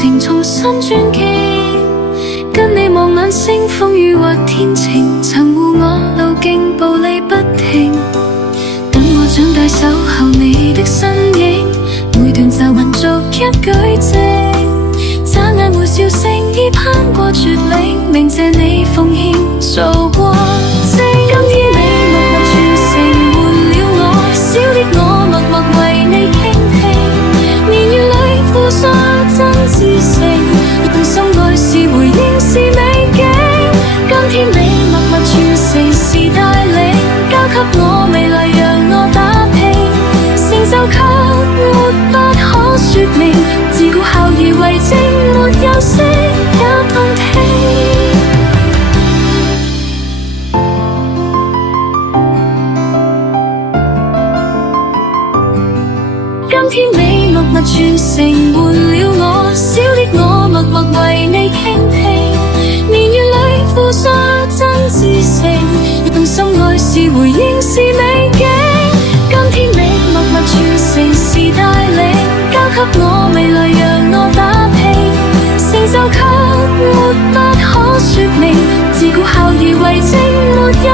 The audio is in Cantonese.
情重新轉機，跟你望眼星，風雨或天晴，曾護我路徑步履不停。等我長大守候你的身影，每段皺紋逐一舉證，眨眼會笑聲已攀過絕嶺，鳴謝你奉獻做過證。今天你默默傳承換了我，小的我默默為你傾聽，年月裏付出真摯誠，用心愛是回應是美景。今天你默默傳承是帶領，交給我未來讓我打拼，成就卻沒不可說明，自顧孝義為證，沒有息也動聽。今天你默默傳承換了我，小的我默默為你傾聽，年月裏付出真摯誠，用心愛是回應是美景。今天你默默傳承是帶領，交給我未來讓我打拼，成就卻沒不可說明，自顧孝義為證，沒有